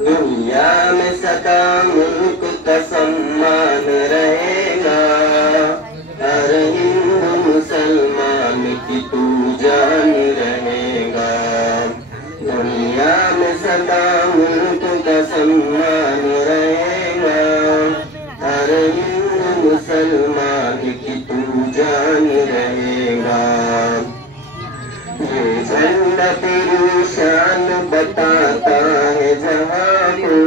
दुनिया में सदा मुल्क का सम्मान रहेगा, हर हिंदू मुसलमान की तू जान रहेगा। दुनिया में सदा मुल्क का सम्मान रहेगा, हर हिंदू मुसलमान की तू जान रहेगा। ये झंडा तेरी शान बताता है जहां को,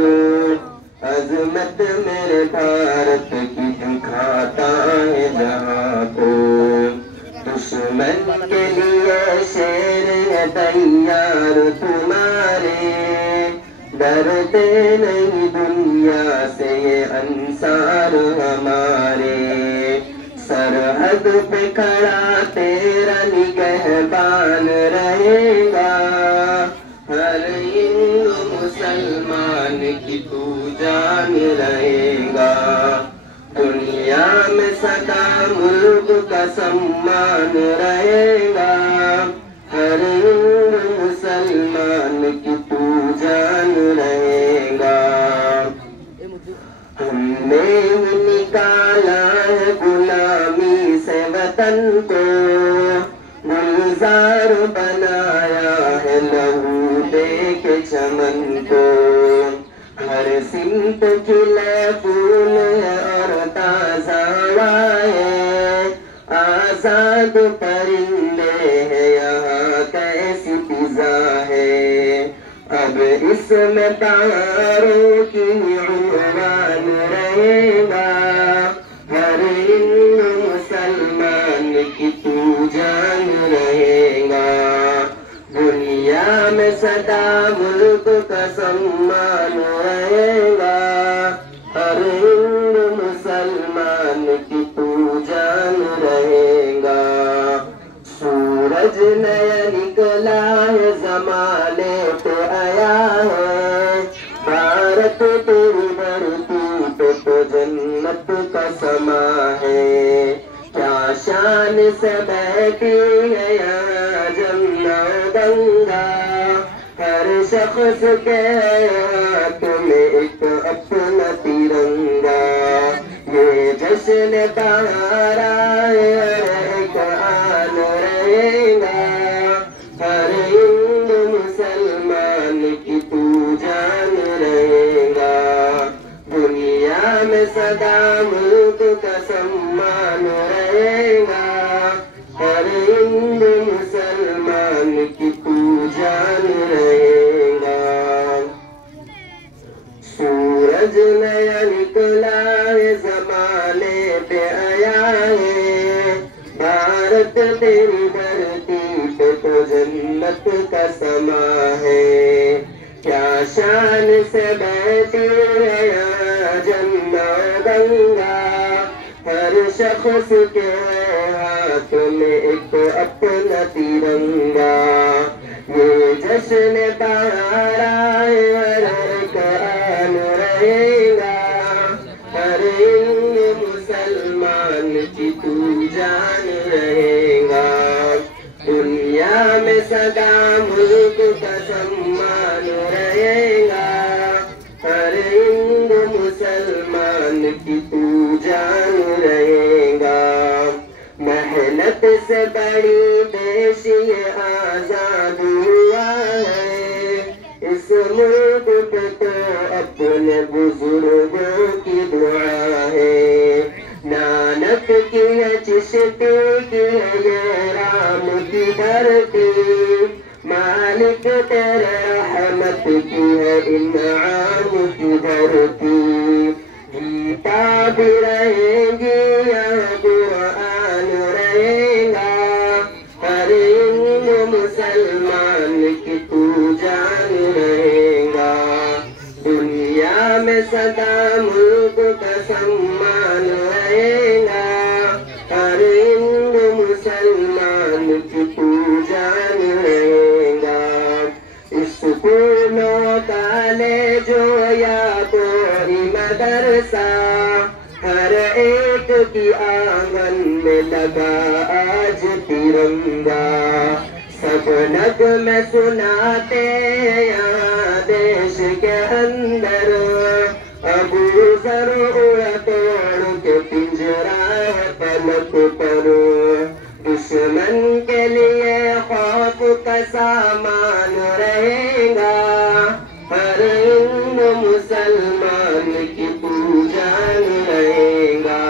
अजमत मेरे भारत की दिखाता है जहां को। दुश्मन के लिए शेर है तैयार तुम्हारे, डरते नहीं दुनिया से ये अंसार हमारे। सरहद पे खड़ा तेरा निगहबान रहेगा, हर हिंदू मुसलमान की तू जान रहेगा। दुनिया में सदा मुल्क का सम्मान रहेगा, हर हिंदू मुसलमान की तू जान रहेगा। हमने ही निकाला है गुलामी से वतन को, गुलजार बनाया है लहू दे के चमन को। हर सिमत खिले फूल है और ताजा हवा है, आजाद परिंदे हैं यहाँ कैसी फिजा है। अब इसमें तारों की उड़ान रहेगा, हर हिंदू मुसलमान की तू जान रहेगा। दुनिया में सदा मुल्क का सम्मान रहेगा, हर हिंदू मुसलमान की तू जान रहेगा। सूरज नया निकला है ज़माने पे आया है, भारत तेरी धरती पे तो जन्नत का समा है। क्या शान से बैठी है यहाँ जमुना गंगा, हर शख्स के हाथ में एक अपना तिरंगा। ये जश्न बहारा एक आन रहेगा, हर हिंदू मुसलमान की तू जान रहेगा। दुनिया में सदा मुल्क का सम्मान रहेगा, हर हिंदू मुसलमान की तू जान रहेगा। सूरज नया निकला है ज़माने पे आया है, भारत तेरी धरती पे तो जन्नत का समा है। क्या शान से बैठी है यहाँ जमुना गंगा, हर शख्स के हाथ में एक अपना तिरंगा। ये जश्न बहारा हर एक आन रहेगा, हर हिंदू मुसलमान की तू जान रहेगा। दुनिया में सदा मुल्क का सम्मान रहेगा, हर हिंदू मुसलमान की तू जान रहेगा। मेहनत से बड़ी देश ये आजाद हुआ है, इस मुल्क पे तो अपने बुजुर्गों की दुआ है। नानक की है चिश्ती की है ये राम की धरती, मालिक तेरे रहमत की है इनाम की धरती। गीता भी रहेगी यहाँ कुरान रहेगा, हर हिंदू मुसलमान की तू जान रहेगा। दुनिया में सदा मुल्क का सम्मान रहेगा, हर हिंदू मुसलमान की तू जान रहेगा। स्कूलों कॉलेजों या कोई मदरसा, हर एक की आंगन में लगा आज तिरंगा। सब अब नग़्मे सुनाते यहाँ देश के अंदर, अबू ज़र उड़ा तोड़ के पिंजरा है पलक पर। दुश्मन के लिए खौफ का सामान रहेगा, हर हिंदू मुसलमान की पूजान रहेगा।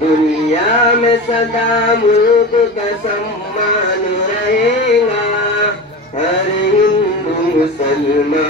दुनिया में सदा मुल्क का सम्मान रहेगा, हर हिंदू मुसलमान